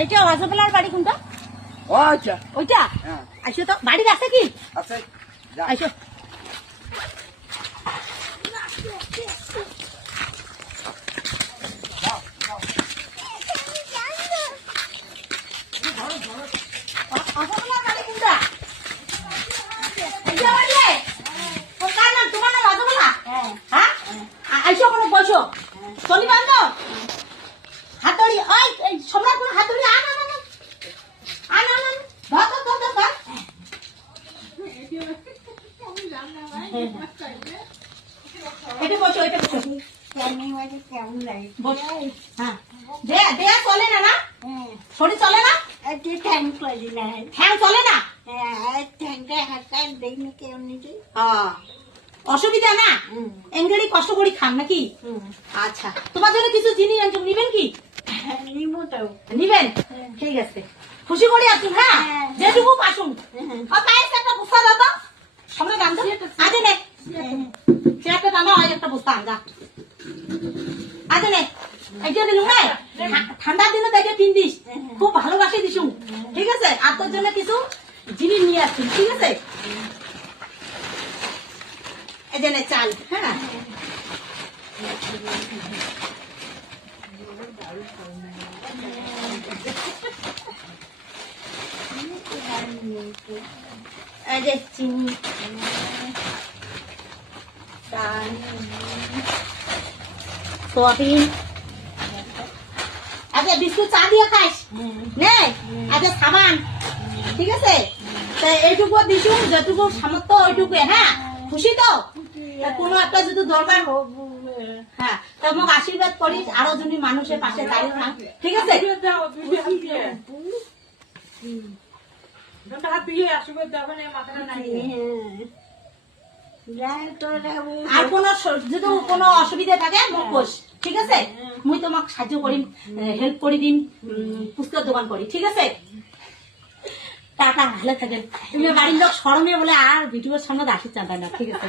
এইটা অজবেলার বাড়ি কোনটা? ও আচ্ছা। ওইটা? হ্যাঁ। আইসো তো বাড়ির আছে কি? আছে যা। আইসো। বাড়ি বাড়ি? তোমার নাম অজবেলা? হ্যাঁ? আ- আইসো ওখানে বসো। চলি বান্ধব? হাতুড়ি ওই সম্রাট কোনো হাতুড়ি আন আন আন আন। আন আন আন। ধর ধর ধর ধর ধর। এটা বসো এটা বসো। বসো। হ্যাঁ। দেয়া দেয়া চলে না না। শরীর চলে না? ঠ্যাং চলে না? আহ, অসুবিধা না? এনগেড়ি কষ্ট করি খান নাকি? আচ্ছা। তোমার জন্য কিছু জিনিস নিবেন কি? নিবেন? ঠিক আছে। খুশি করি আসুন হ্যাঁ? হ্যাঁ। যেটুকু আর একটা বস্তা দাও তো। সামনে তো। আজে নে। একটা দাম দাও একটা বস্তা আনজা আজে নে। এই যে নিলুম নাই ঠান্ডার দিনে দেখে পিন্দিস। খুব ভালোবাসি দিছুম। ঠিক আছে? আর তোর জন্য কিছু জিনিস নিয়ে আসছি ঠিক আছে? এই যে চাল হ্যাঁ। যে চিনি সোয়াবিন আচ্ছা বিস্কুট চা দিয়ে খাইস নে আচ্ছা সাবান ঠিক আছে? তা এইটুকু দিছু যেটুকু সামর্থ্য ওইটুকু হ্যাঁ? খুশি তো কোনো একটা যদি দরকার হোক হ্যাঁ তা মোক আশীর্বাদ করিস আরও যদি মানুষের পাশে দাঁড়িয়ে থাক। ঠিক আছে? আর কোনো যদি কোনো অসুবিধা থাকে মোক কোস ঠিক আছে? মুই তোমাক সাহায্য করিম হেল্প করে দিম পুস্তকের দোকান করি ঠিক আছে? টাটা ভালো থাকে তুমি বাড়ির লোক সরমে বলে আর ভিডিওর সামনে আসি চাঁদা না ঠিক আছে?